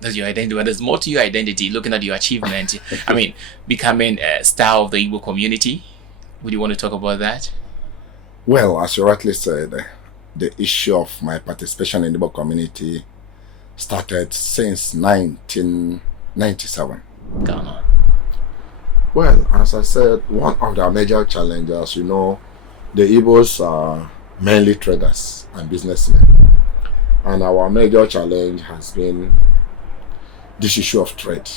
That's your identity. But there's more to your identity. Looking at your achievement, I mean, becoming a star of the Igbo community. Would you want to talk about that? Well, as you rightly said, the issue of my participation in the Igbo community started since 1997. Ghana. Well, as I said, one of the major challenges, the Igbos are mainly traders and businessmen. And our major challenge has been this issue of trade.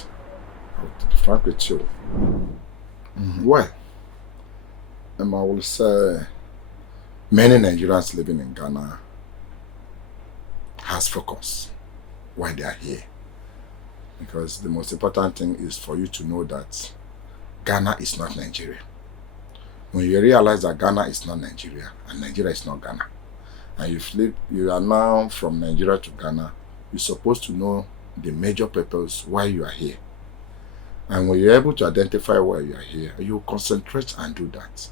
I'll be frank with you. Well, I will say many Nigerians living in Ghana has focus why they are here. Because the most important thing is for you to know that Ghana is not Nigeria. When you realize that Ghana is not Nigeria and Nigeria is not Ghana, and you are now from Nigeria to Ghana, you're supposed to know the major purpose why you are here. And when you're able to identify why you are here, you concentrate and do that.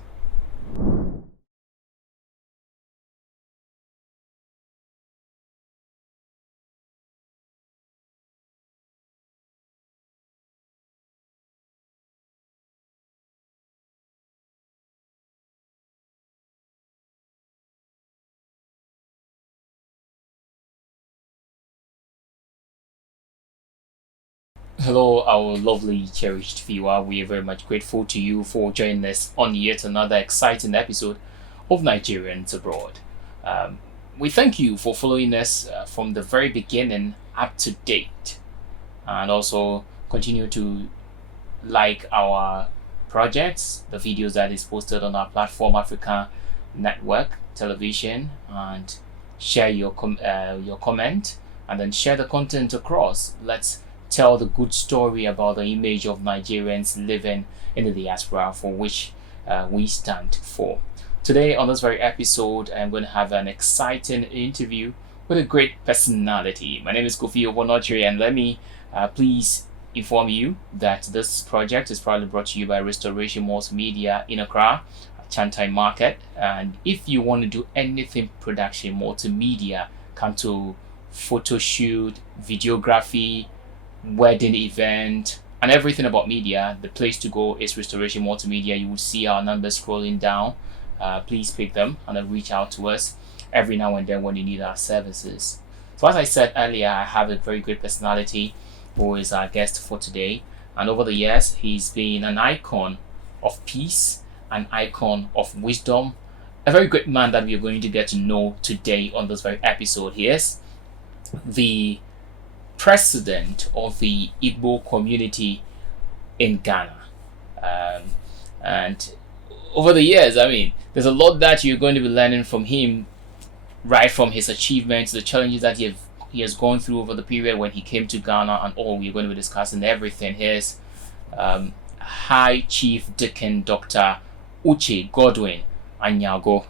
Hello, our lovely, cherished viewer. We are very much grateful to you for joining us on yet another exciting episode of Nigerians Abroad. We thank you for following us from the very beginning up to date, and also continue to like our projects, the videos that is posted on our platform, Africa Network Television, and share your comment, and then share the content across. Let's tell the good story about the image of Nigerians living in the diaspora, for which we stand for. Today, on this very episode, I'm going to have an exciting interview with a great personality. My name is Kofi Obonochiri, and let me please inform you that this project is proudly brought to you by Restoration Multimedia in Accra, Chantai Market. And if you want to do anything production, multimedia, come to photo shoot, videography, wedding event, and everything about media, the place to go is Restoration Multimedia. You will see our numbers scrolling down. Please pick them and then reach out to us every now and then when you need our services. So as I said earlier, I have a very great personality who is our guest for today. And over the years, he's been an icon of peace, an icon of wisdom, a very great man that we are going to get to know today on this very episode. He is the president of the Igbo community in Ghana. And over the years, I mean, there's a lot that you're going to be learning from him, right from his achievements, the challenges that he has gone through over the period when he came to Ghana, and all. We're going to be discussing everything. Here's High Chief Deacon Dr. Uche Godwin Anyaogu.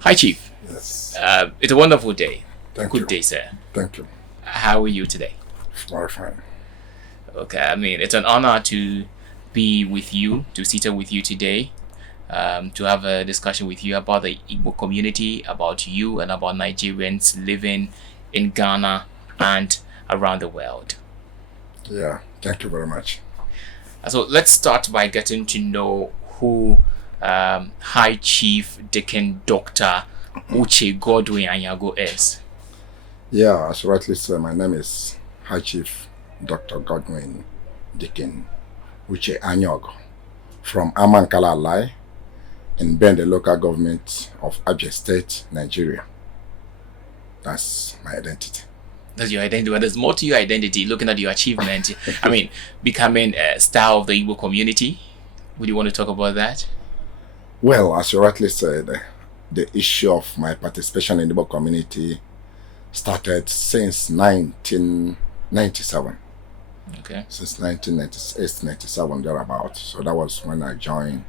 Hi, Chief. Yes. It's a wonderful day. Thank Good you. day, sir. Thank you. How are you today? Very fine. Okay, I mean, it's an honor to be with you, to sit with you today, to have a discussion with you about the Igbo community, about you, and about Nigerians living in Ghana and around the world. Yeah, thank you very much. So let's start by getting to know who High Chief Deacon Dr. Uche Godwin Anyaogu is. Yeah, as you rightly said, my name is High Chief Dr. Godwin Deacon Uche Anyaogu from Amankala Alai in Bende local government of Abia State, Nigeria. That's my identity. That's your identity. But there's more to your identity. Looking at your achievement, I mean, becoming a star of the Igbo community. Would you want to talk about that? Well, as you rightly said, the issue of my participation in the Igbo community started since 1997. Okay. Since 1998, 97, thereabout. So that was when I joined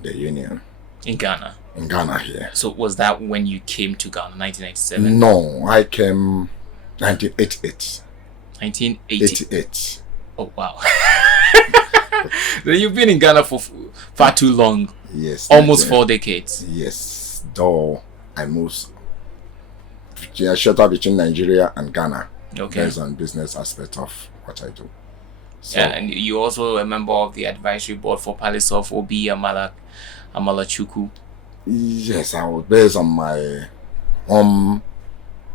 the union. In Ghana? In Ghana here. So was that when you came to Ghana, 1997? No, I came 1988. 1988? Oh, wow. So you've been in Ghana for far too long. Yes. Almost 4 decades. Yes. Though I moved shelter between Nigeria and Ghana. Okay. based on business aspect of what I do. So, Yeah, and you also a member of the advisory board for Palace of Obi Amalachuku. yes, I was based on my home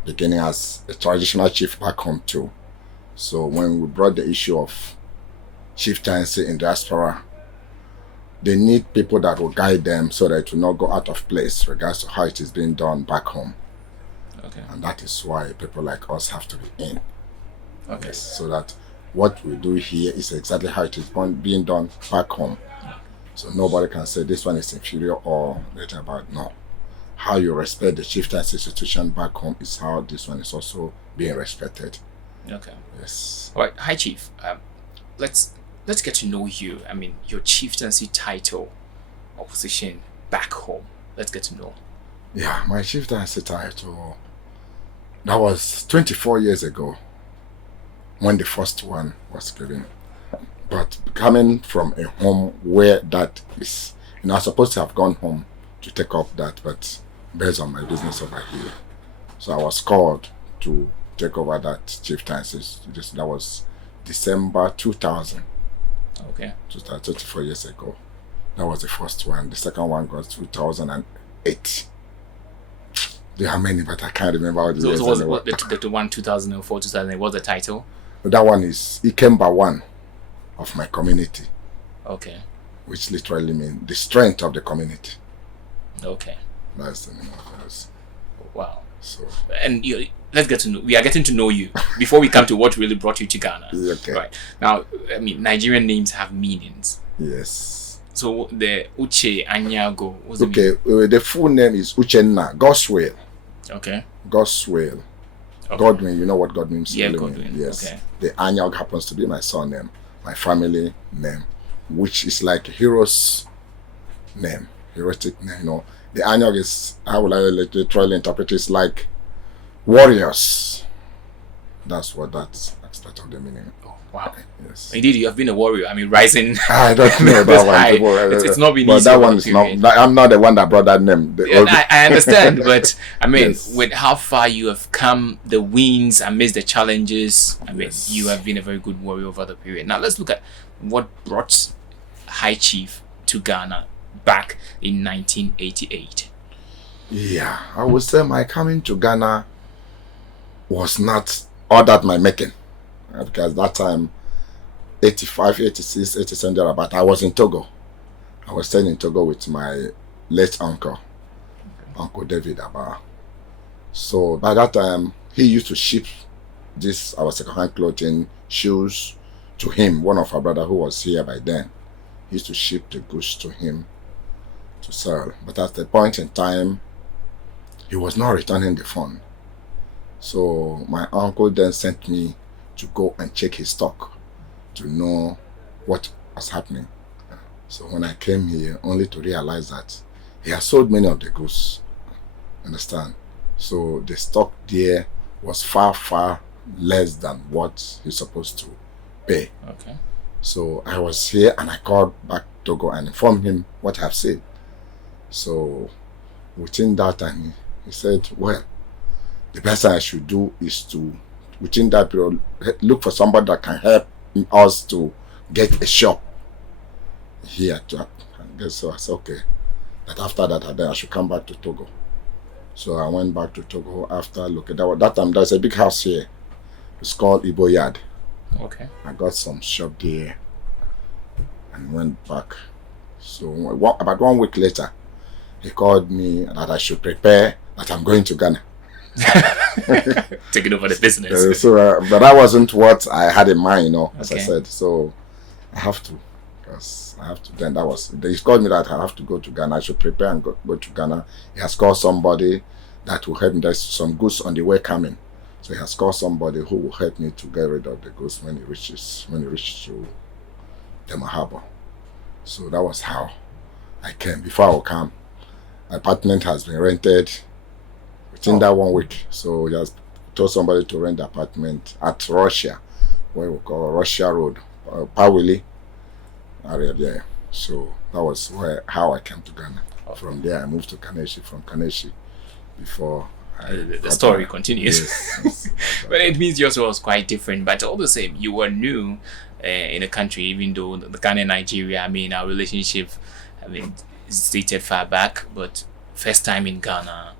beginning as a traditional chief back home too. So when we brought the issue of chieftaincy in diaspora, they need people that will guide them so that it will not go out of place regards to how it is being done back home. Okay. And that is why people like us have to be in. Okay. Yes, so that what we do here is exactly how it is being done back home. So nobody can say this one is inferior or later about no. How you respect the chieftaincy institution back home is how this one is also being respected. Okay. Yes. All right. Hi, Chief. Let's get to know you. I mean, your chieftaincy title or position back home. Let's get to know. Yeah, my chieftaincy title, that was 24 years ago when the first one was given. But coming from a home where that is, I was supposed to have gone home to take up that, but based on my business over here. So I was called to take over that chieftaincy. That was December 2000. Okay. 34 years ago. That was the first one. The second one was 2008. There are many, but I can't remember all the years. So was the one 2004, 2008? What's the title? That one is Ikemba one of my community. Okay. Which literally means the strength of the community. Okay. That's the name of it. Wow. So. And let's get to know. We are getting to know you before we come to what really brought you to Ghana. Okay. Right now, I mean, Nigerian names have meanings. Yes. So the Uche Anyaogu. Okay. The full name is Uchenna Godwin. Okay. Godwin. Okay. Godwin. You know what Godwin means? Yeah, Godwin. Yes. Okay. The Anyaogu happens to be my surname, my family name, which is like a hero's name, heroic name. You know, the Anyaogu is, how would I literally interpret it? It's like warriors. That's what that's part of the meaning. Oh, wow. Yes. Indeed, you have been a warrior. I mean, rising. I don't know that one. It's not been but easy. That one is not. I'm not the one that brought that name. I understand, but I mean, yes. With how far you have come, the wins amidst the challenges, I mean, yes. You have been a very good warrior over the period. Now, let's look at what brought High Chief to Ghana back in 1988. Yeah, I would say my coming to Ghana was not all that my making. Because that time, 85, 86, 87, but I was in Togo. I was staying in Togo with my late uncle, Uncle David Abba. So by that time, he used to ship our second-hand clothing, shoes to him, one of our brother who was here by then. He used to ship the goods to him to sell. But at the point in time, he was not returning the phone. So my uncle then sent me to go and check his stock to know what was happening. So when I came here, only to realize that he has sold many of the goods. Understand? So the stock there was far, far less than what he's supposed to pay. Okay. So I was here and I called back Togo and informed him what I've said. So within that time, he said, well, the best thing I should do is to, within that period, look for somebody that can help us to get a shop here. So I said, okay. That after that, I should come back to Togo. So I went back to Togo after looking. That time, there's a big house here. It's called Ibo Yard. Okay. I got some shop there and went back. So about 1 week later, he called me that I should prepare that I'm going to Ghana. Taking over the business. But that wasn't what I had in mind, you know, as okay. I said. So I have to, because I have to. Then he called me that I have to go to Ghana. I should prepare and go to Ghana. He has called somebody that will help me. There's some goods on the way coming. So he has called somebody who will help me to get rid of the goods when he reaches to Tema Harbor. So that was how I came. Before I will come, my apartment has been rented within that 1 week. So he has told somebody to rent the apartment at Russia, where we call Russia Road, Pawili area there. So that was how I came to Ghana. Okay. From there I moved to Kaneshi, from Kaneshi before the story continues. Yes. But it means yours was quite different. But all the same, you were new in the country, even though the Ghana and Nigeria, I mean, our relationship, I mean, is dated far back, but first time in Ghana.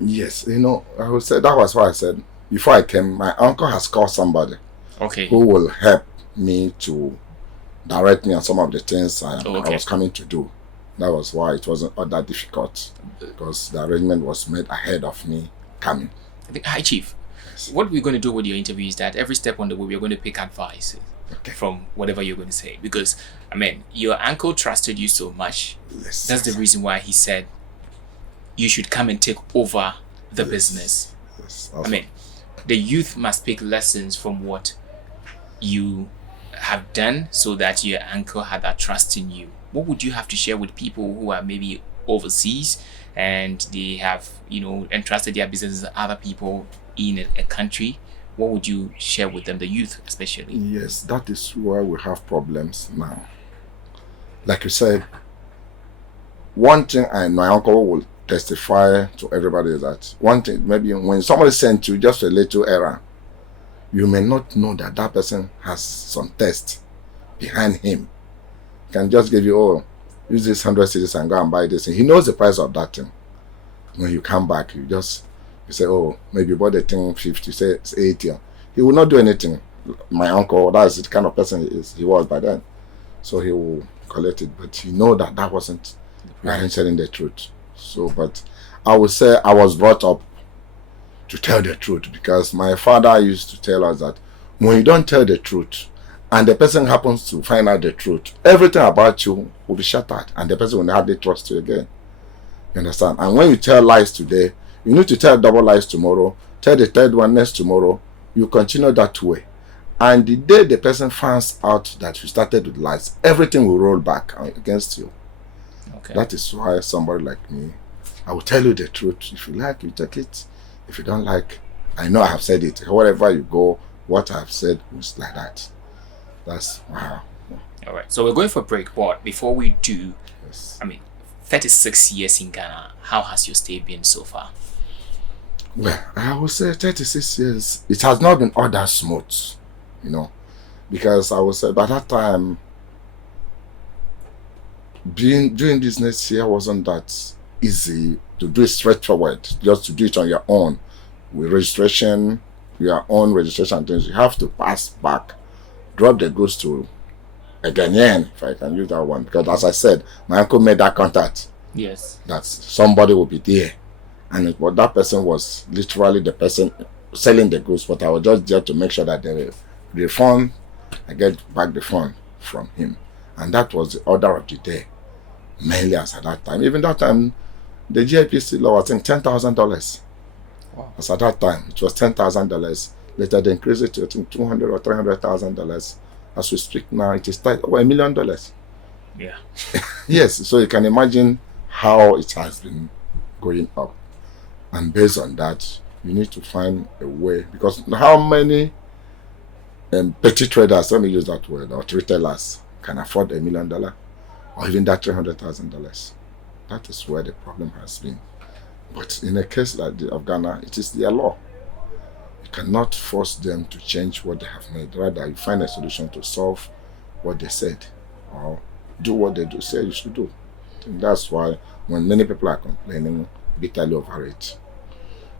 Yes, I would say that was why I said before I came, my uncle has called somebody Okay. who will help me to direct me on some of the things I was coming to do. That was why it wasn't all that difficult, because the arrangement was made ahead of me coming. Hi, Chief. Yes. What we're going to do with your interview is that every step on the way, we're going to pick advice from whatever you're going to say. Because, I mean, your uncle trusted you so much. Yes. That's the reason why he said you should come and take over the business. Yes. I mean, the youth must take lessons from what you have done so that your uncle had that trust in you. What would you have to share with people who are maybe overseas and they have, entrusted their businesses to other people in a country? What would you share with them, the youth especially? Yes, that is where we have problems now. Like you said, one thing, and my uncle will testify to everybody, is that one thing, maybe when somebody sent you just a little error, you may not know that that person has some test behind him. Can just give you, use this 100 cedis and go and buy this. And he knows the price of that thing. When you come back, you say, maybe you bought the thing 50, say it's 80. He will not do anything. My uncle, that's the kind of person he was by then. So he will collect it, but he know that wasn't telling the truth. So, but I would say I was brought up to tell the truth, because my father used to tell us that when you don't tell the truth, and the person happens to find out the truth, everything about you will be shattered, and the person will hardly trust you again. You understand? And when you tell lies today, you need to tell double lies tomorrow, tell the third one next tomorrow. You continue that way. And the day the person finds out that you started with lies, everything will roll back against you. Okay. That is why somebody like me, I will tell you the truth. If you like, you take it. If you don't like, I know I have said it. Wherever you go, what I have said was like that. That's wow. All right. So we're going for a break, but before we do, Yes. 36 years in Ghana, how has your stay been so far? Well, I would say 36 years, it has not been all that smooth, because I would say by that time, doing business here wasn't that easy to do it straightforward, just to do it on your own. With registration, your own registration things, you have to pass back, drop the goods to a Ghanaian, if I can use that one, because as I said, my uncle made that contact. Yes. That somebody will be there. And that person was literally the person selling the goods, but I was just there to make sure that the fund, I get back the fund from him. And that was the order of the day, mainly as at that time. Even that time, the GIPC law was in $10,000. Wow. As at that time, it was $10,000. Later, they increased it to I think $200,000 or $300,000. As we speak now, it is over $1 million. Yeah. Yes, so you can imagine how it has been going up. And based on that, you need to find a way, because how many petty traders, let me use that word, or retailers can afford $1 million or even that $300,000? That is where the problem has been. But in a case like of Ghana, it is their law. You cannot force them to change what they have made. Rather, you find a solution to solve what they said, or do what they say you should do. I think that's why when many people are complaining bitterly over it,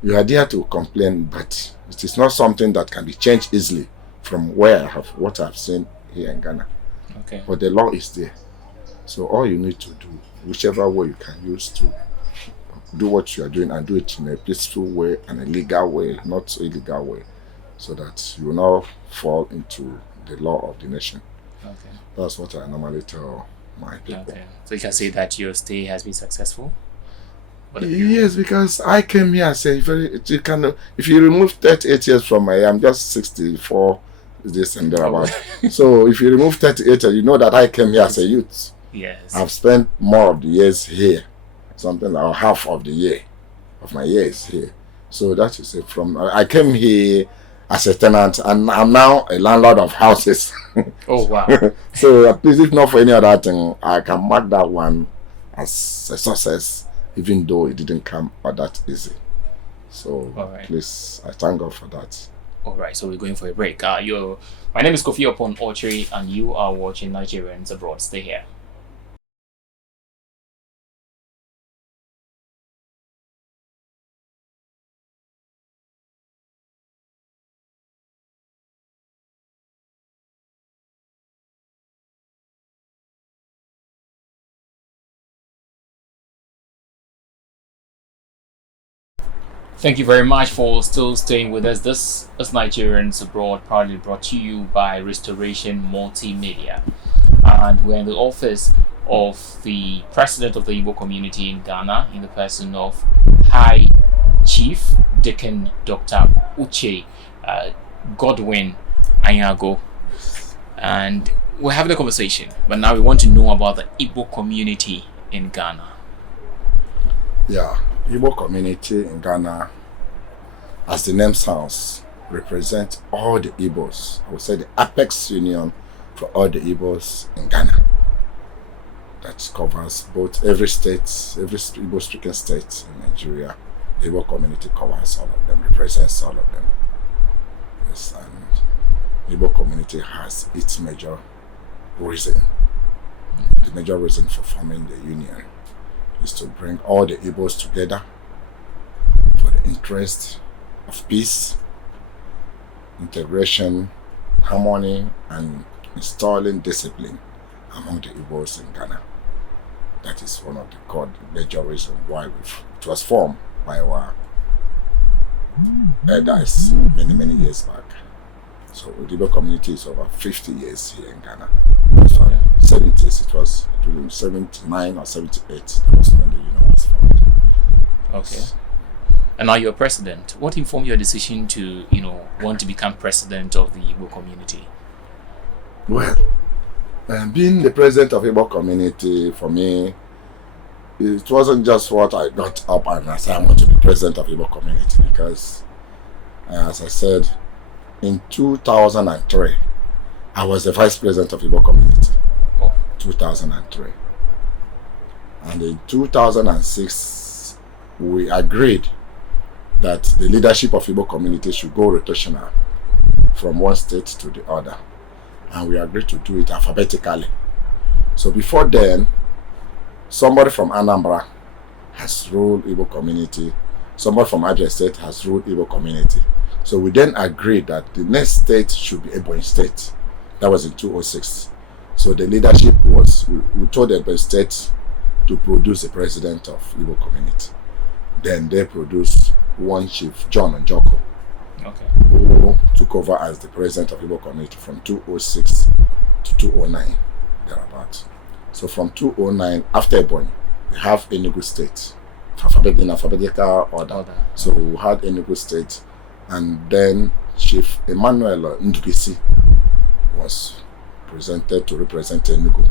you are there to complain, but it is not something that can be changed easily from what I've seen here in Ghana. Okay. But the law is there. So all you need to do, whichever way you can use to do what you are doing, and do it in a peaceful way and a legal way, not illegal way, so that you will not fall into the law of the nation. Okay. That's what I normally tell my people. Okay. So you can say that your stay has been successful? Yes, because I came here and said, if you remove 38 years from I'm just 64, this and thereabout. So if you remove 38 years, you know that I came here as a youth. Yes. I've spent more of the years here, something like half of my years here. So that is it. I came here as a tenant, and I'm now a landlord of houses. Oh wow. So please, if not for any other thing, I can mark that one as a success, even though it didn't come out that easy. So All right. at least I thank God for that. All right, so we're going for a break. My name is Kofi upon Uche, and you are watching Nigerians Abroad. Stay here. Thank you very much for still staying with us. This is Nigerians Abroad, proudly brought to you by Restoration Multimedia. And we're in the office of the president of the Igbo community in Ghana, in the person of High Chief Deacon Dr. Uche Godwin Anyaogu. And we're having a conversation, but now we want to know about the Igbo community in Ghana. Yeah, Igbo community in Ghana, as the name sounds, represent all the Igbos. I would say the apex union for all the Igbos in Ghana. That covers both every state, every Igbo speaking state in Nigeria. The Igbo community covers all of them, represents all of them. Yes, and the Igbo community has its major reason. The major reason for forming the union is to bring all the Igbos together for the interest of peace, integration, harmony, and installing discipline among the Igbos in Ghana. That is one of the major reasons why it was formed by our elders many years back. So the Igbo community is over 50 years here in Ghana. So 70s, it was 79 or 78, that was when the union was formed. Okay. And now you're president. What informed your decision to, want to become president of the Igbo community? Well, being the president of Igbo community, for me, it wasn't just what I got up and I said I want to be president of Igbo community, because, as I said, in 2003, I was the vice president of Igbo community. 2003. And in 2006, we agreed that the leadership of Igbo community should go rotational from one state to the other. And we agreed to do it alphabetically. So before then, somebody from Anambra has ruled Igbo community, somebody from Abia State has ruled Igbo community. So we then agreed that the next state should be Ebonyi State. That was in 2006. So the leadership was, we told the Ebonyi State to produce the president of Igbo community. Then they produced one chief, John Njoko, who took over as the president of Igbo community from 2006 to 2009, thereabouts. So from 2009, after Ebonyi, we have Enugu State, in alphabetical order. So we had Enugu State, and then Chief Emmanuel Ndugisi was presented to represent Enugu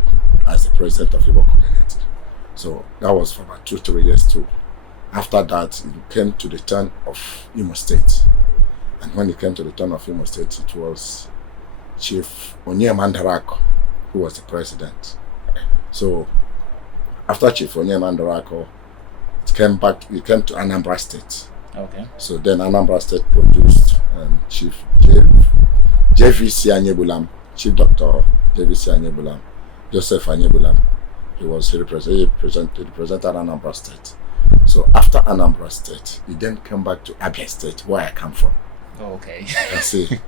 as the president of Igbo community. So that was for about 2-3 years too. After that, it came to the turn of Imo State. And when it came to the turn of Imo State, it was Chief Onye Mandarako who was the president. So after Chief Onye Mandarako, it came to Anambra State. Okay. So then Anambra State produced Chief JVC Anyebulam, Chief Dr. JVC Anyebulam, Joseph Anyebulam. He represented Anambra State. So after Anambra State, he then came back to Abia State, where I come from. Oh, okay. I see.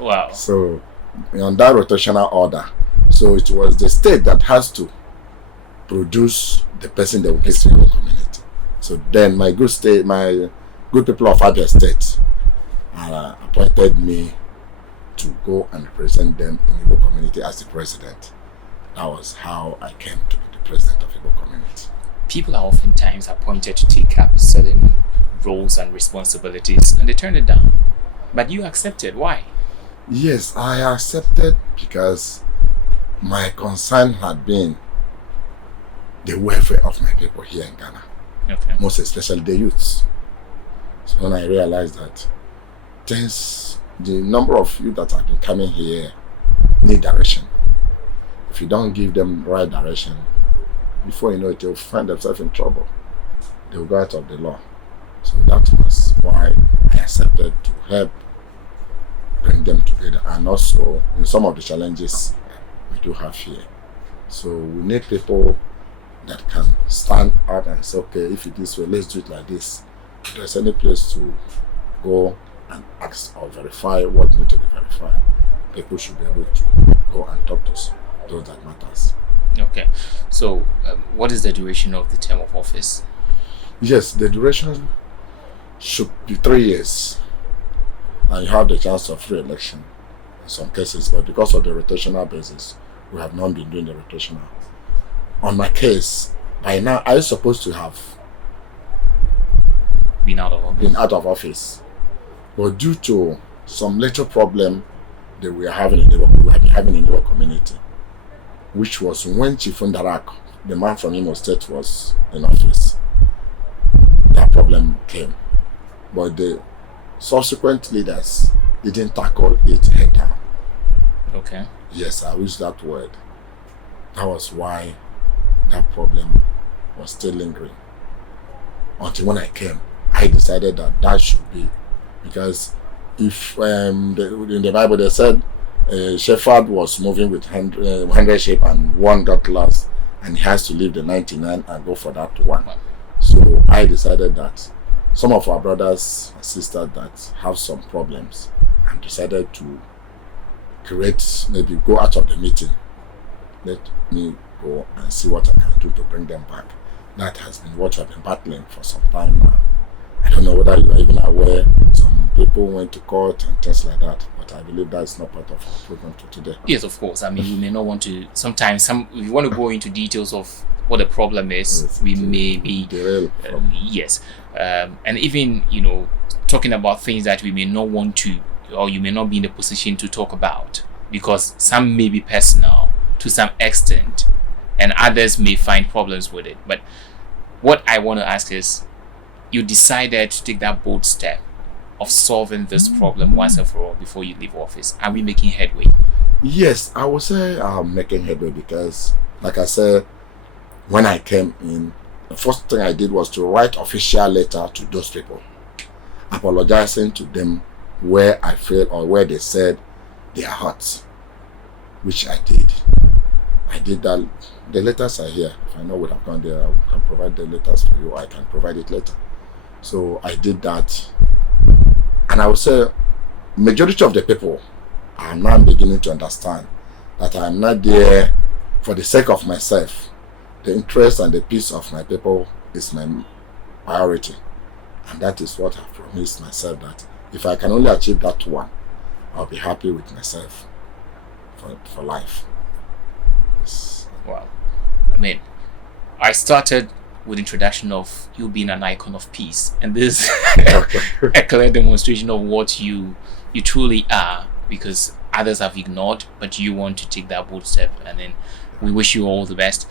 Wow. So on that rotational order, so it was the state that has to produce the person that will get to your community. So then my good people of Abia State appointed me to go and represent them in Igbo community as the president. That was how I came to be the president of Igbo community. People are oftentimes appointed to take up certain roles and responsibilities, and they turn it down. But you accepted. Why? Yes, I accepted because my concern had been the welfare of my people here in Ghana. Okay. Most especially the youths. So when I realized that the number of youth that have been coming here need direction. If you don't give them right direction, before you know it, they'll find themselves in trouble. They'll go out of the law. So that was why I accepted to help bring them together, and also in some of the challenges we do have here. So we need people that can stand out and say, okay, if it is way, let's do it like this. If there's any place to go and ask or verify what needs to be verified, people should be able to go and talk to those that matters. Okay. So, what is the duration of the term of office? Yes, the duration should be 3 years. And you have the chance of re-election in some cases, but because of the rotational basis, we have not been doing the rotational. On my case, by now, I was supposed to have Been out of office. But due to some little problem that we have been having in our community, which was when Chief Ndarak, the man from Imo State, was in office, that problem came. But the subsequent leaders didn't tackle it head down. Okay. Yes, I use that word. That was why that problem was still lingering. Until when I came, I decided that should be, because if in the Bible they said a shepherd was moving with 100 sheep and one got lost, and he has to leave the 99 and go for that one. So I decided that some of our brothers and sisters that have some problems, and decided to maybe go out of the meeting. Let me go and see what I can do to bring them back. That has been what I've been battling for some time now. I don't know whether you are even aware, some people went to court and things like that, but I believe that's not part of our program for today. Yes, of course. I mean, we may not want to, sometimes we want to go into details of what the problem is. Yes, we may be derailed from yes, and even talking about things that we may not want to, or you may not be in the position to talk about, because some may be personal to some extent, and others may find problems with it. But what I want to ask is, you decided to take that bold step of solving this problem once and for all before you leave office. Are we making headway? Yes, I would say I'm making headway because, like I said, when I came in, the first thing I did was to write official letter to those people, apologizing to them where I failed or where they said they are hurt, which I did. I did that. The letters are here. If I know what I've gone there, I can provide the letters for you. I can provide it later. So I did that. And I would say majority of the people are now beginning to understand that I am not there for the sake of myself. The interest and the peace of my people is my priority. And that is what I've promised myself, that if I can only achieve that one, I'll be happy with myself for life. Yes. Wow. I mean, I started with introduction of you being an icon of peace, and this a clear demonstration of what you truly are, because others have ignored, but you want to take that bold step, and then we wish you all the best.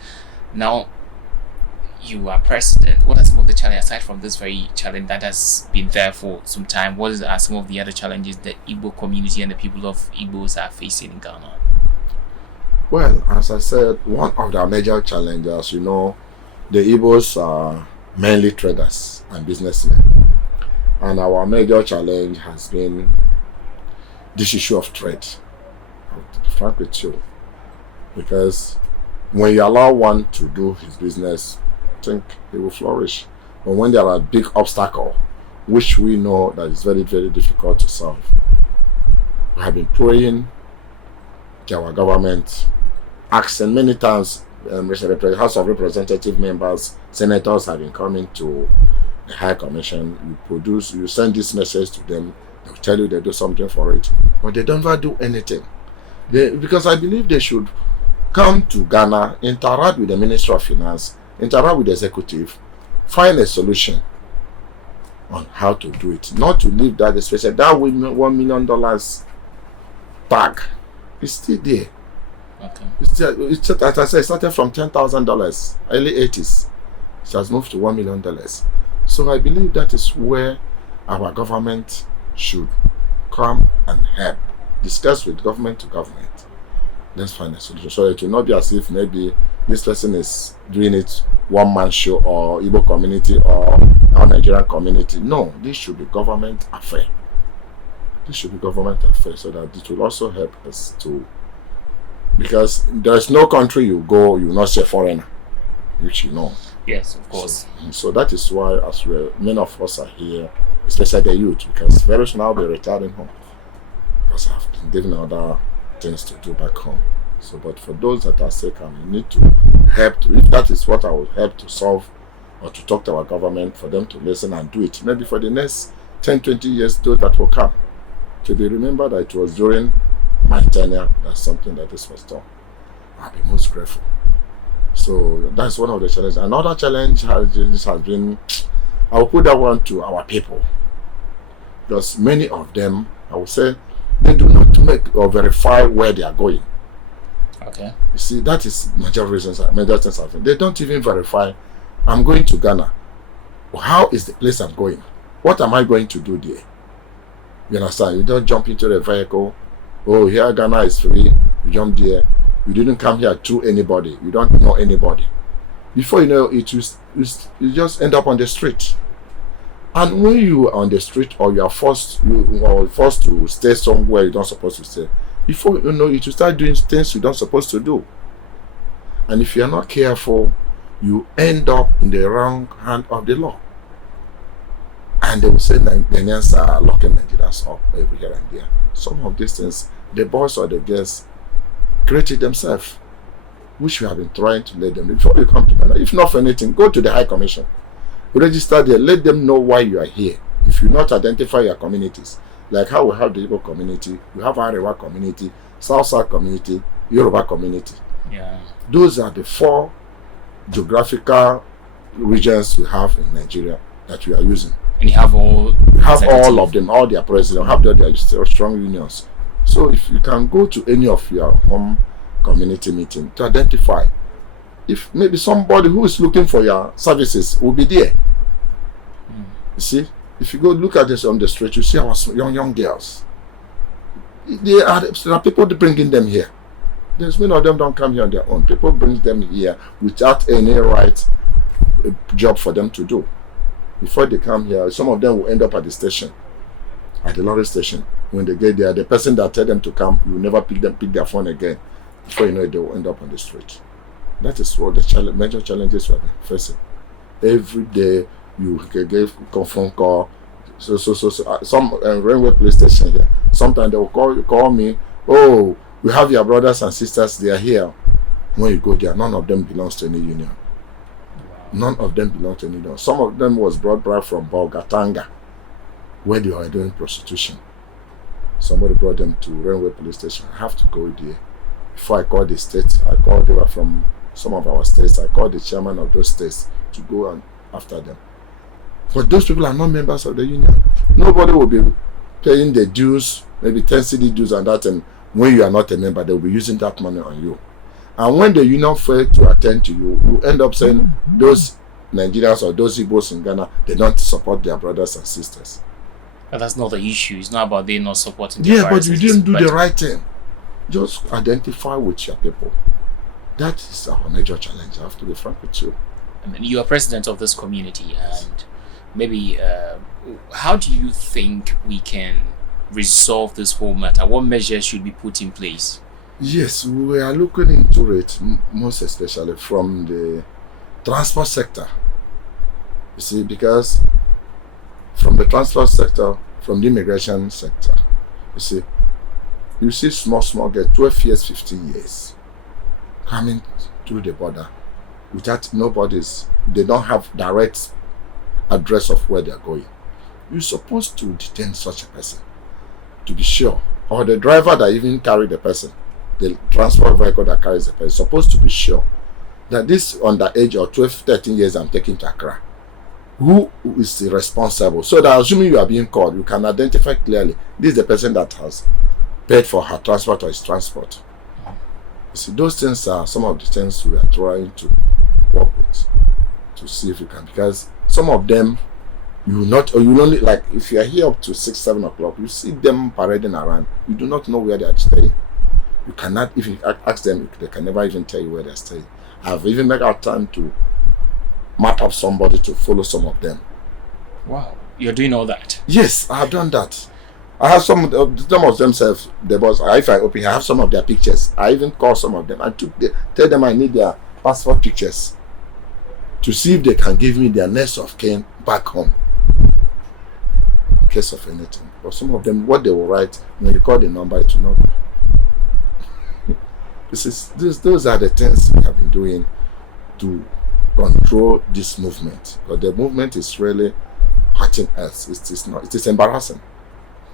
Now you are president. What are some of the challenges, aside from this very challenge that has been there for some time, are some of the other challenges the Igbo community and the people of Igbos are facing in Ghana? Well, as I said, one of the major challenges, the Igbos are mainly traders and businessmen. And our major challenge has been this issue of trade. To be frank with you. Because when you allow one to do his business, I think he will flourish. But when there are big obstacles, which we know that is very, very difficult to solve, we have been praying to our government, asking many times. House of Representative members, senators have been coming to the High Commission. You send this message to them, they'll tell you they do something for it, but they don't do anything. Because I believe they should come to Ghana, interact with the Ministry of Finance, interact with the executive, find a solution on how to do it. Not to leave that, especially that $1 million tag is still there. Okay. It's as I said, it started from $10,000, early 80s. It has moved to $1 million. So I believe that is where our government should come and help. Discuss with government to government. Let's find a solution. So it will not be as if maybe this person is doing it one-man show, or Igbo community or our Nigerian community. No, this should be government affair. This should be government affair, so that it will also help us to, because there's no country you go, you will not see a foreigner, which you know. Yes, of course. So that is why, as well, many of us are here, especially the youth, because very soon I'll be retiring home, because I've been given other things to do back home. So, but for those that are sick, we need to help to, if that is what I will help to solve, or to talk to our government for them to listen and do it. Maybe for the next 10, 20 years, those that will come, to be remembered that it was during my tenure that something that this was done. I'll be most grateful. So that's one of the challenges. Another challenge has been, I will put that one to our people. Because many of them, I would say, they do not make or verify where they are going. Okay. You see, that is major reasons, major things happen. They don't even verify, I'm going to Ghana. How is the place I'm going? What am I going to do there? You understand? You don't jump into the vehicle. Oh, here Ghana is free. You jump there. You didn't come here to anybody. You don't know anybody. Before you know it, you just end up on the street. And when you are on the street, or you are forced to stay somewhere you're not supposed to stay, before you know it, you start doing things you're not supposed to do. And if you are not careful, you end up in the wrong hand of the law. And they will say Nigerians are locking Nigerians up every here and there. Some of these things, the boys or the girls created themselves, which we have been trying to let them do. Before you come to Ghana, if not for anything, go to the High Commission. Register there, let them know why you are here. If you not identify your communities, like how we have the Igbo community, we have Arewa community, South community, Yoruba community. Yeah. Those are the 4 geographical regions we have in Nigeria that we are using. And you have all. We have all of them, all their presidents, have their strong unions. So if you can go to any of your home community meeting to identify, if maybe somebody who is looking for your services will be there. You see, if you go look at this on the street, you see our young girls. There are people bringing them here. There's many of them don't come here on their own. People bring them here without any right job for them to do. Before they come here, some of them will end up at the station, at the lorry station. When they get there, the person that tell them to come, you will never pick their phone again. Before you know it, they will end up on the street. That is what the major challenges we're facing. Every day you can get a phone call. So some railway police station here. Sometimes they will call me. Oh, we have your brothers and sisters. They are here. When you go there, none of them belongs to any union. None of them belong to any union. Some of them was brought back from Bolgatanga, where they were doing prostitution. Somebody brought them to railway police station. I have to go there. Before I called the state, they were from some of our states. I called the chairman of those states to go and after them. But those people are not members of the union. Nobody will be paying the dues, maybe 10 CD dues and that, and when you are not a member, they will be using that money on you. And when the union fail to attend to you, you end up saying those Nigerians or those Igbos in Ghana, they don't support their brothers and sisters. But that's not the issue. It's not about they not supporting their but you didn't do but the right thing. Just identify with your people. That is our major challenge. I have to be frank with you. I mean, you are president of this community, and maybe how do you think we can resolve this whole matter? What measures should be put in place? Yes, we are looking into it, most especially from the transport sector. You see, because from the transport sector, from the immigration sector, you see small girls, 12 years, 15 years, coming through the border without they don't have direct address of where they're going. You're supposed to detain such a person to be sure, or the driver that even carried the person, the transport vehicle that carries the person, is supposed to be sure that this underage or 12, 13 years I'm taking to Accra, who is responsible, so that assuming you are being called, you can identify clearly this is the person that has paid for her transport or his transport. You see, those things are some of the things we are trying to work with to see if we can, because some of them you only, like if you are here up to 6, 7 o'clock, you see them parading around, you do not know where they are staying. You cannot, if you ask them, they can never even tell you where they're staying. I've even made our time to map up somebody to follow some of them Wow, you're doing all that. Yes, I have done that. I have some of themselves. The boss. If I open, I have some of their pictures. I even call some of them. Tell them I need their passport pictures to see if they can give me their next of kin back home in case of anything. But some of them, what they will write when you call the number, it will not go. Those are the things we have been doing to control this movement. But the movement is really hurting us. It is embarrassing.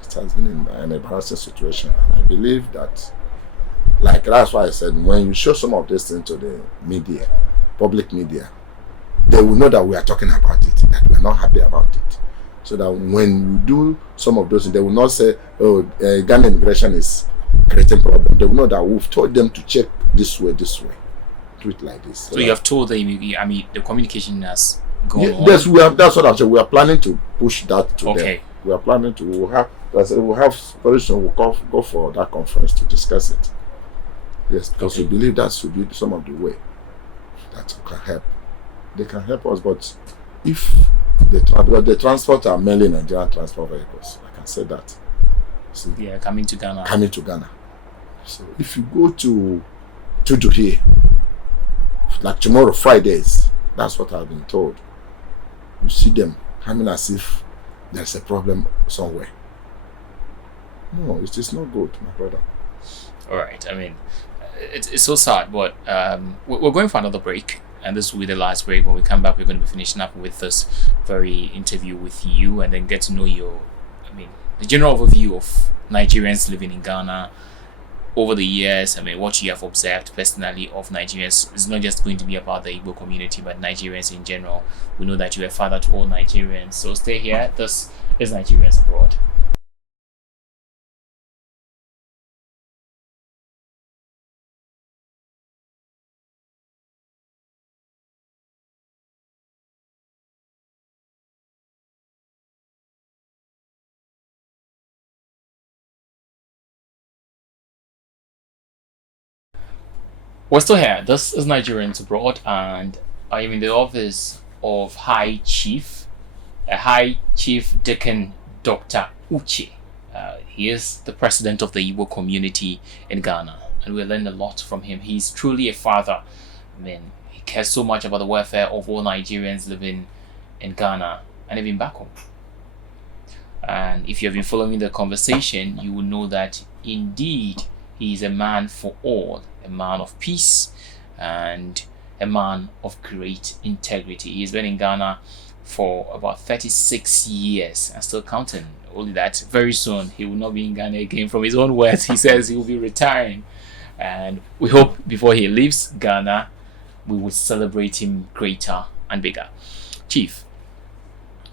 It has been an embarrassing situation. And I believe that, like that's why I said, when you show some of this things to the media, public media, they will know that we are talking about it, that we are not happy about it. So that when we do some of those things, they will not say, oh, Ghana immigration is creating problem. They will know that we've told them to check this way. Do it like this. So you have told them, the communication has gone on. Yes, that's what I'm saying. We are planning to push that to them. We are planning to, we'll have very soon, we'll go for that conference to discuss it. Yes, because we believe that should be some of the way that can help. They can help us, but if the transport are mainly Nigerian transport vehicles, I can say that. See, coming to Ghana. So if you go to here, like tomorrow, Fridays, that's what I've been told. You see them coming as if there's a problem somewhere. No, it is not good, my brother. All right. It's so sad, but we're going for another break. And this will be the last break. When we come back, we're going to be finishing up with this very interview with you and then get to know the general overview of Nigerians living in Ghana over the years. What you have observed personally of Nigerians is not just going to be about the Igbo community, but Nigerians in general. We know that you're a father to all Nigerians. So stay here. This is Nigerians Abroad. We're still here. This is Nigerians Abroad, and I am in the office of High Chief Deacon Dr. Uche. He is the president of the Igbo community in Ghana, and we learned a lot from him. He's truly a father. He cares so much about the welfare of all Nigerians living in Ghana and even back home. And if you have been following the conversation, you will know that indeed he is a man for all, a man of peace, and a man of great integrity. He's been in Ghana for about 36 years and still counting. Only that very soon he will not be in Ghana again. From his own words, he says he will be retiring. And we hope before he leaves Ghana, we will celebrate him greater and bigger. Chief,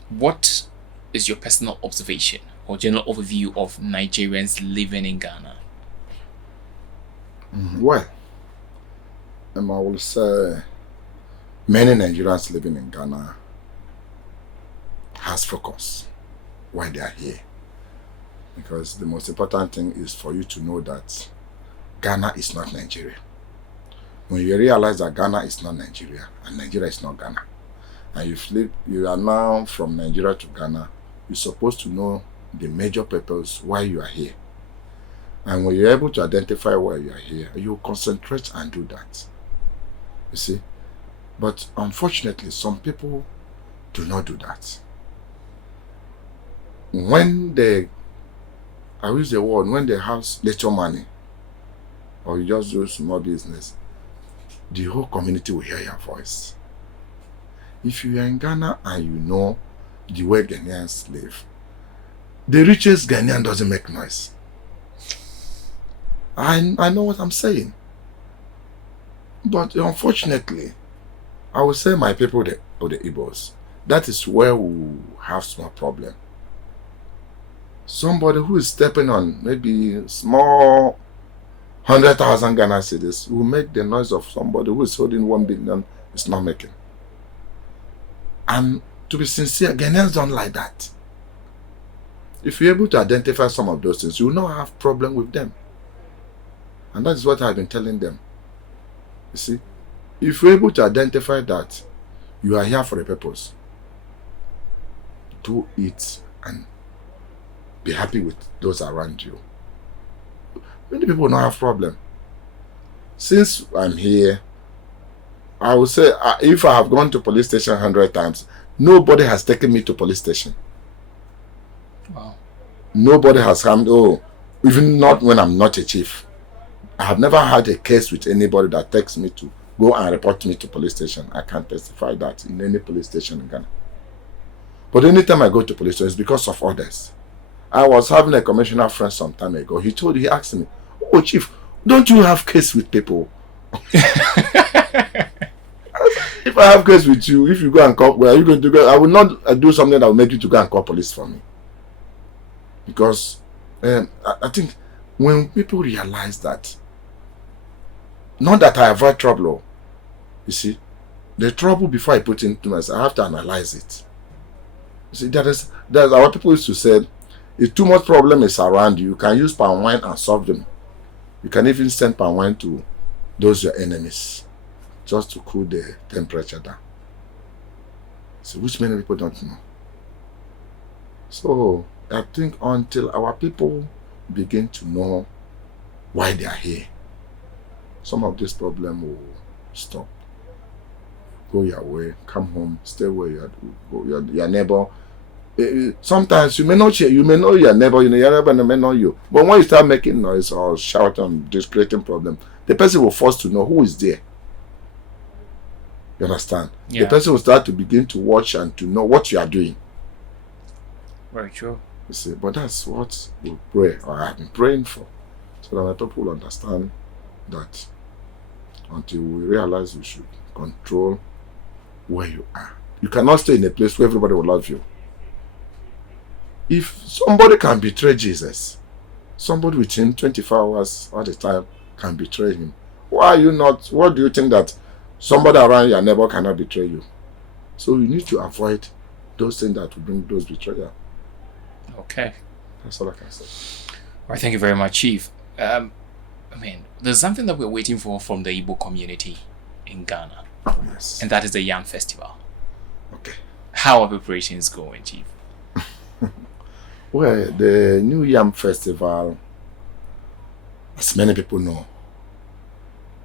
what is your personal observation or general overview of Nigerians living in Ghana? Well, I will say many Nigerians living in Ghana has focus why they are here. Because the most important thing is for you to know that Ghana is not Nigeria. When you realize that Ghana is not Nigeria and Nigeria is not Ghana, and you are now from Nigeria to Ghana, you're supposed to know the major purpose why you are here. And when you're able to identify why you are here, you concentrate and do that. You see? But unfortunately, some people do not do that. When they have little money, or you just do small business, the whole community will hear your voice. If you are in Ghana and you know the way Ghanaians live, the richest Ghanaian doesn't make noise. I know what I'm saying. But unfortunately, I will say my people, the Igbos, that is where we have small problem. Somebody who is stepping on maybe small 100,000 Ghana cedis will make the noise of somebody who is holding 1 billion is not making. And to be sincere, Ghanaians don't like that. If you're able to identify some of those things, you will not have problem with them. And that is what I've been telling them. You see, if you're able to identify that you are here for a purpose, do it and be happy with those around you. Many people don't have problem. Since I'm here, I would say if I have gone to police station 100 times, nobody has taken me to police station. Wow. Nobody has come, even not when I'm not a chief. I have never had a case with anybody that takes me to go and report me to police station. I can't testify that in any police station in Ghana. But anytime I go to police station, it's because of others. I was having a commissioner friend some time ago. He asked me, "Oh, chief, don't you have case with people?" If I have case with you, if you go and call, where are you going to go? I will not do something that will make you to go and call police for me. Because I think when people realize that, not that I avoid trouble, you see, the trouble before I put into myself, I have to analyze it. You see, there's our people used to say, if too much problem is around you, you can use palm wine and solve them. You can even send palm wine to those your enemies, just to cool the temperature down. So, which many people don't know. So, I think until our people begin to know why they are here, some of this problem will stop. Go your way, come home, stay where you are, your neighbor. Sometimes you may know your neighbor, your neighbor may know you. But when you start making noise or shouting, just creating problem, the person will force to know who is there. You understand? Yeah. The person will start to begin to watch and to know what you are doing. Very true. You see, but that's what we pray, or I have been praying for, so that my people will understand that until we realize we should control where you are. You cannot stay in a place where everybody will love you. If somebody can betray Jesus, somebody within 24 hours at a time can betray him, why are you not? What do you think that somebody around your neighbor cannot betray you? So you need to avoid those things that will bring those betrayal. Okay. That's all I can say. All right, thank you very much, Chief. There's something that we're waiting for from the Igbo community in Ghana. Yes. And that is the Yam Festival. Okay. How are preparations going, Chief? Well, the New Yam Festival, as many people know,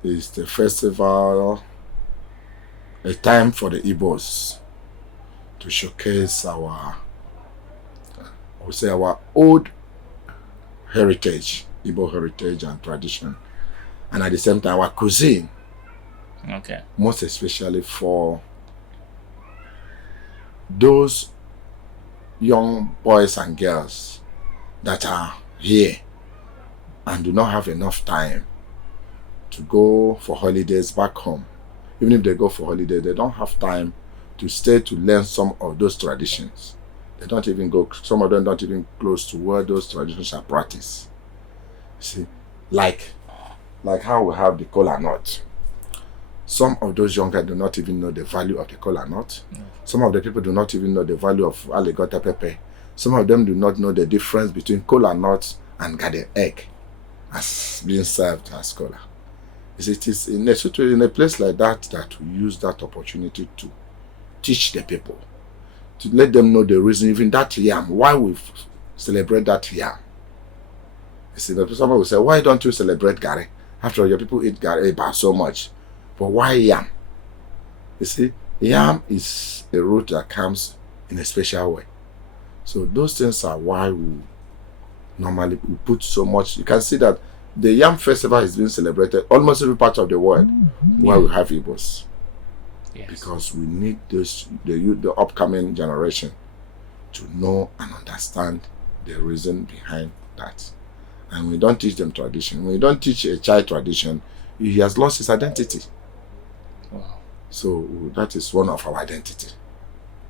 is the festival, a time for the Igbos to showcase our old heritage, Igbo heritage and tradition, and at the same time our cuisine. Okay. Most especially for those young boys and girls that are here and do not have enough time to go for holidays back home. Even if they go for holiday, they don't have time to stay to learn some of those traditions. They don't even go, some of them don't even close to where those traditions are practiced. See, like how we have the kola nut. Some of those young guys do not even know the value of the kola nut. No. Some of the people do not even know the value of alligator pepper. Some of them do not know the difference between kola nut and garden egg as being served as kola. It is in a place like that that we use that opportunity to teach the people, to let them know the reason, even that yam, why we celebrate that yam. You see, somebody will say, why don't you celebrate gari? After all, your people eat gari about so much. But why yam? You see, yam is a root that comes in a special way. So those things are why we normally put so much. You can see that the Yam Festival is being celebrated almost every part of the world where we have Igbos. Yes. Because we need the upcoming generation to know and understand the reason behind that. And we don't teach them tradition. When you don't teach a child tradition, he has lost his identity. Wow. So that is one of our identity,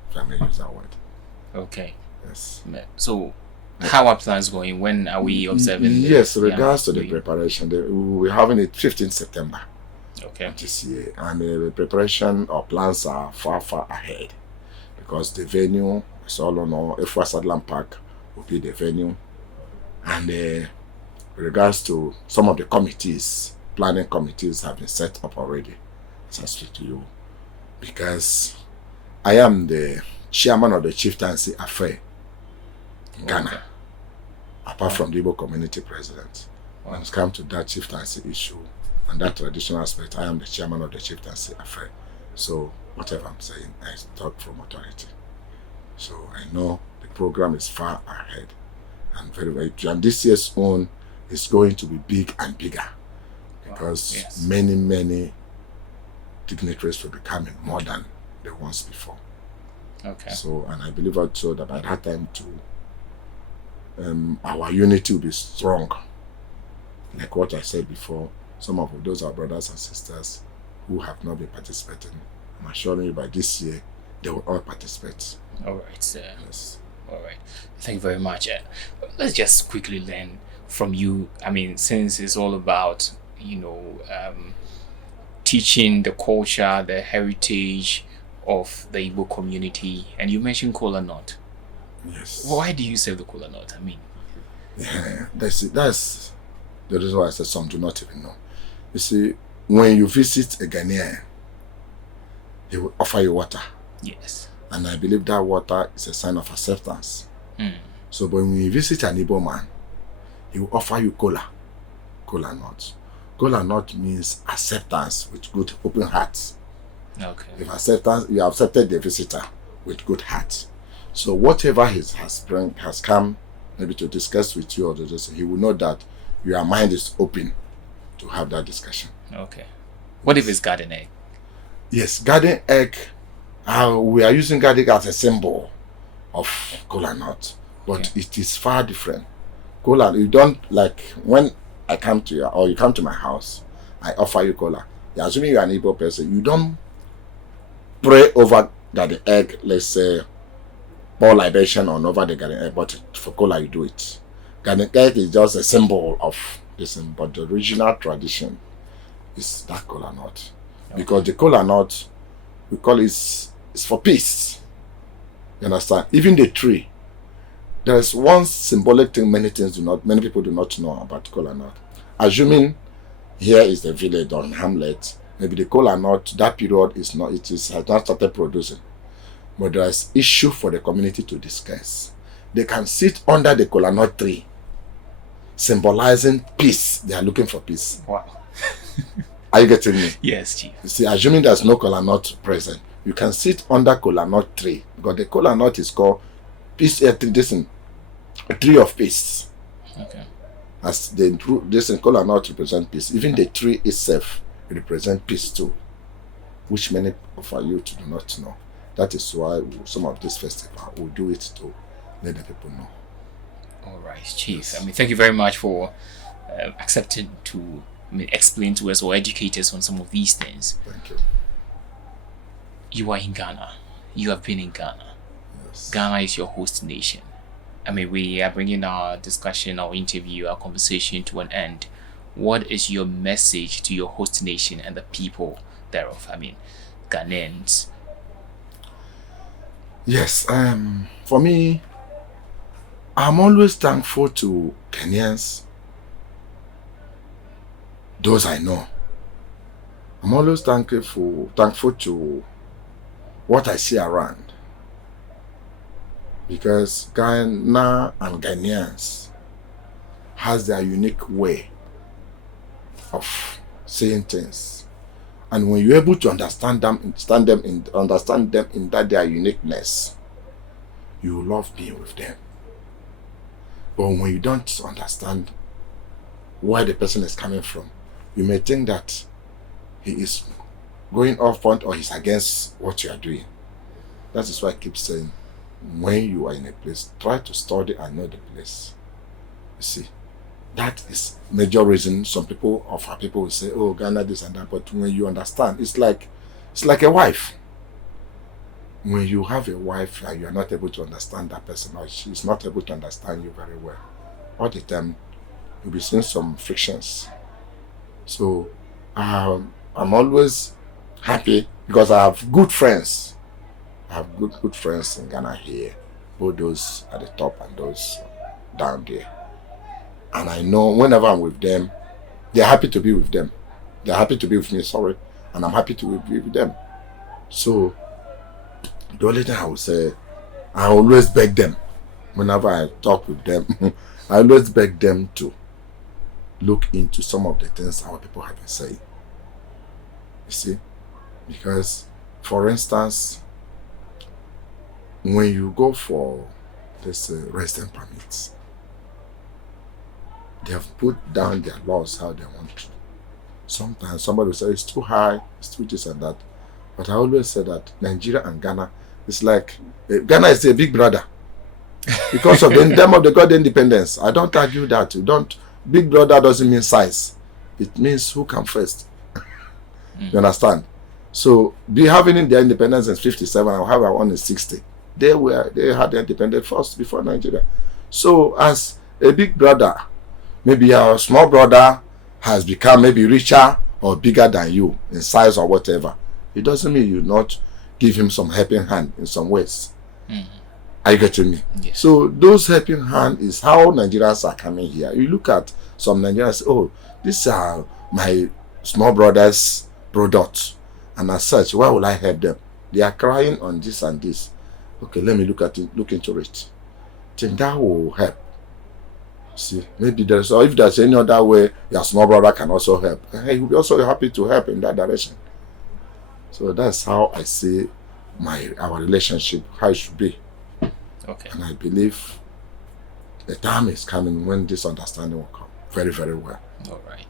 if I may use that word. Okay. Yes. So, how are plans going? When are we observing? Yes, regards to the preparation, we're having it 15th September. Okay. This year, and the preparation or plans are far ahead, because the venue, as all know, Efwa Sadland Park will be the venue, and with regards to some of the committees, planning committees have been set up already. As I speak to you, because I am the chairman of the chieftaincy affair in Ghana, Okay. apart from the Igbo community president. When it's come to that chieftaincy issue and that traditional aspect, I am the chairman of the chieftaincy affair. So whatever I'm saying, I talk from authority. So I know the program is far ahead and very, very true. And this year's own is going to be big and bigger because yes. many dignitaries will be coming more than the ones before. Okay. So, and I believe also that by that time too, our unity will be strong. Like what I said before, some of those are brothers and sisters who have not been participating. I'm assuring you by this year, they will all participate. All right, sir. Yes. All right. Thank you very much. Let's just quickly learn from you. I mean, since it's all about, teaching the culture, the heritage of the Igbo community, and you mentioned kola nut. Yes. Why do you say the kola nut? I mean, yeah, that's the reason why I said some do not even know. You see, when you visit a Ghanaian, he will offer you water. yes. And I believe that water is a sign of acceptance. Mm. So when you visit an Igbo man, he will offer you kola nut. Kola nut means acceptance with good open hearts. Okay. If acceptance, you have accepted the visitor with good heart. So whatever has come maybe to discuss with you or to just, he will know that your mind is open to have that discussion. Okay. What if it's garden egg? Yes, garden egg. We are using garden egg as a symbol of kola nut, but Okay. it is far different. Kola, you don't like when I come to you or you come to my house, I offer you kola. You're assuming you're an Igbo person. You don't pray over garden egg, let's say, pour libation on over the garden egg, but for kola you do it. Garden egg is just a symbol of this, but the original tradition is that kola nut. Okay. Because the kola nut, we call it's for peace. You understand? Even the tree. There is one symbolic thing many people do not know about kola nut. Assuming here is the village or hamlet, maybe the kola nut, that period has not started producing. But there is issue for the community to discuss. They can sit under the kola nut tree, symbolizing peace. They are looking for peace. Wow. Are you getting me? Yes, Chief. You see, assuming there's no kola nut present, you can sit under kola nut tree because the kola nut is called peace. A tree of peace. Okay. As this kola nut represent peace. Even the tree itself represent peace too, which many of our youth do not know. That is why some of this festival will do it to let the people know. All right, Chief. Yes. I mean, thank you very much for accepting to explain to us or educate us on some of these things. Thank you. You are in Ghana. You have been in Ghana. Yes. Ghana is your host nation. I mean, we are bringing our discussion, our interview, our conversation to an end. What is your message to your host nation and the people thereof? I mean, Ghanaians. Yes. For me, I'm always thankful to Kenyans, those I know. I'm always thankful to what I see around. Because Ghana and Ghanaians has their unique way of saying things. And when you're able to understand them in that their uniqueness, you love being with them. But when you don't understand where the person is coming from, you may think that he is going off point or he's against what you are doing. That is why I keep saying, when you are in a place, try to study and know the place. You see, that is major reason some people will say, oh, Ghana this and that. But when you understand, it's like a wife. When you have a wife and you are not able to understand that person, or she is not able to understand you very well, all the time you'll be seeing some frictions. So I'm always happy because I have good friends. I have good friends in Ghana here, both those at the top and those down there. And I know whenever I'm with them, they're happy to be with them. They're happy to be with me, and I'm happy to be with them. So the only thing I would say, I always beg them, whenever I talk with them, I always beg them to look into some of the things our people have been saying. You see? Because, for instance, when you go for this resident permits, they have put down their laws how they want to. Sometimes somebody will say it's too high, it's too this and that. But I always say that Nigeria and Ghana, it's like Ghana is a big brother because of the time of the God independence. I don't argue that. Big brother doesn't mean size. It means who come first. You understand? So be having their independence in 57 and have our own in 60. They had their independence first before Nigeria. So as a big brother, maybe our small brother has become maybe richer or bigger than you in size or whatever. It doesn't mean you not give him some helping hand in some ways. Are you getting me? Yes. So those helping hand is how Nigerians are coming here. You look at some Nigerians, oh, these are my small brother's products. And as such, why will I help them? They are crying on this and this. Okay, let me look into it. Think that will help. See, maybe if there's any other way your small brother can also help, he will be also happy to help in that direction. So that's how I see our relationship, how it should be. Okay. And I believe the time is coming when this understanding will come very, very well. All right.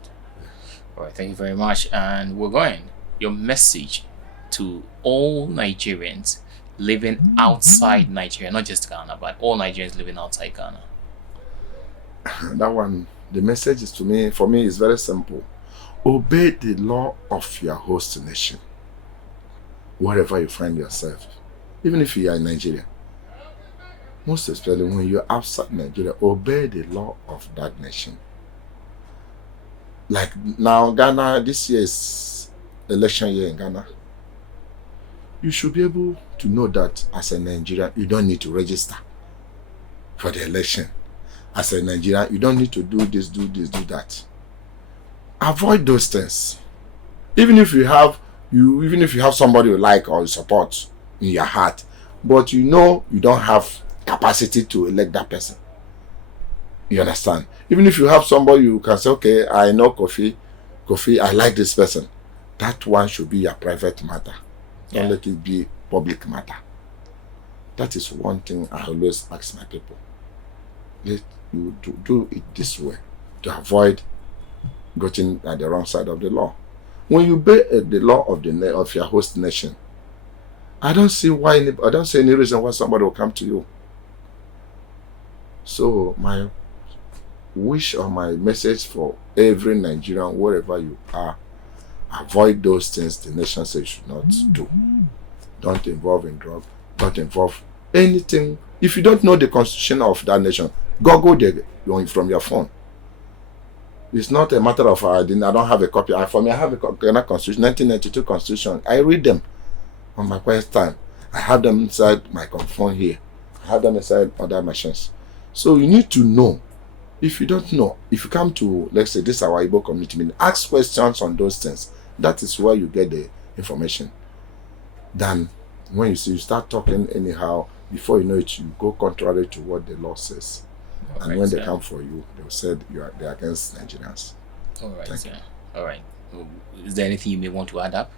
All right. Thank you very much. And we're going. Your message to all Nigerians living outside Nigeria, not just Ghana, but all Nigerians living outside Ghana. That one, the message is for me, is very simple. Obey the law of your host nation, wherever you find yourself, even if you are in Nigeria. Most especially when you're outside Nigeria, obey the law of that nation. Like now, Ghana, this year is election year in Ghana. You should be able to know that as a Nigerian, you don't need to register for the election. As a Nigerian, you don't need to do this, do that. Avoid those things. Even if you have somebody you like or you support in your heart, but you know you don't have capacity to elect that person. You understand? Even if you have somebody you can say, okay, I know Kofi, I like this person. That one should be your private matter. Don't let it be public matter. That is one thing I always ask my people. Let you do it this way to avoid getting at the wrong side of the law. When you obey the law of your host nation, I don't see any reason why somebody will come to you. So my wish or my message for every Nigerian, wherever you are, avoid those things the nation says you should not do. Don't involve in drugs. Don't involve anything. If you don't know the constitution of that nation, Google from your phone. It's not a matter of I don't have a copy. For me, I have a Ghana Constitution, 1992 Constitution. I read them on my quiet time. I have them inside my phone here. I have them inside other machines. So you need to know. If you don't know, if you come to, let's say, this is our Igbo community meeting, ask questions on those things. That is where you get the information. Then, when you start talking anyhow, before you know it, you go contrary to what the law says. All and right, when sir. they come for you, they will say they're against Nigerians. All right, Thank sir. you. All right. Is there anything you may want to add up?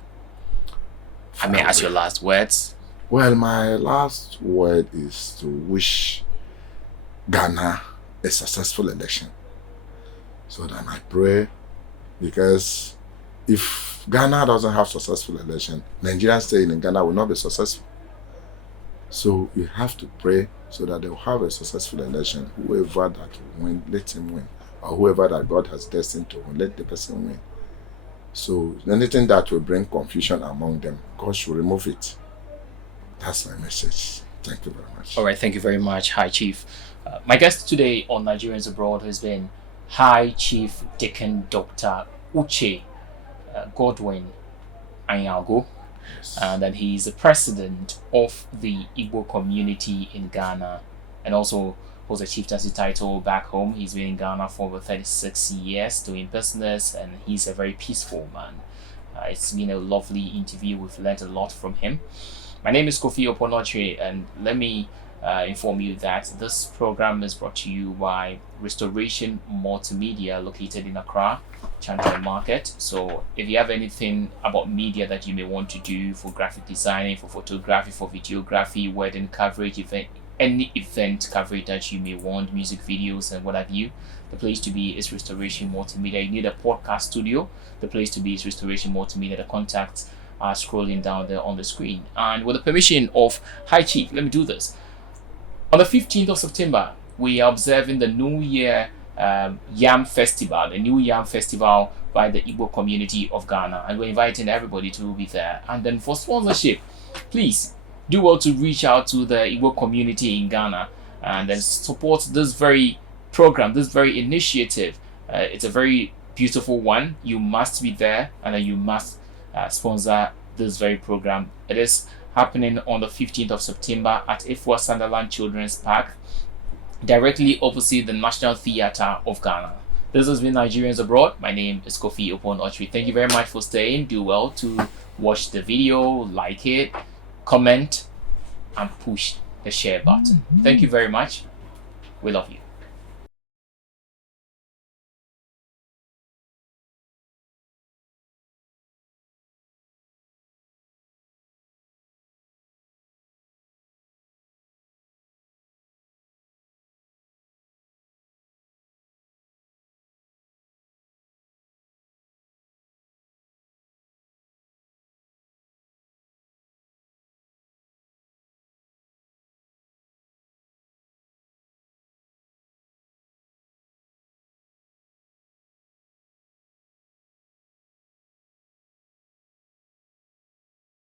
I may ask your last words. Well, my last word is to wish Ghana a successful election. So that I pray, because if Ghana doesn't have successful election, Nigerians staying in Ghana will not be successful. So we have to pray so that they will have a successful election. Whoever that will win, let him win. Or whoever that God has destined to win, let the person win. So anything that will bring confusion among them, God should remove it. That's my message. Thank you very much. All right. Thank you very much, High Chief. My guest today on Nigerians Abroad has been High Chief Deacon Dr. Uche Godwin Anyaogu. Yes. And then he's the president of the Igbo community in Ghana, and also holds a chieftaincy title back home. He's been in Ghana for over 36 years doing business, and he's a very peaceful man. It's been a lovely interview. We've learned a lot from him. My name is Kofi Oponoche, and let me inform you that this program is brought to you by Restoration Multimedia, located in Accra, Chantal Market. So if you have anything about media that you may want to do for graphic designing, for photography, for videography, wedding coverage, any event coverage that you may want, music videos and what have you, the place to be is Restoration Multimedia. You need a podcast studio, the place to be is Restoration Multimedia. The contacts are scrolling down there on the screen. And with the permission of High Chief, let me do this. On the 15th of September, we are observing the New Year Yam Festival, the New Yam Festival by the Igbo community of Ghana. And we're inviting everybody to be there. And then for sponsorship, please do well to reach out to the Igbo community in Ghana and then support this very program, this very initiative. It's a very beautiful one. You must be there and then you must sponsor this very program. It is happening on the 15th of September at Ifwa Sunderland Children's Park, directly opposite the National Theatre of Ghana. This has been Nigerians Abroad. My name is Kofi Opon-Ochri. Thank you very much for staying. Do well to watch the video, like it, comment, and push the share button. Thank you very much. We love you.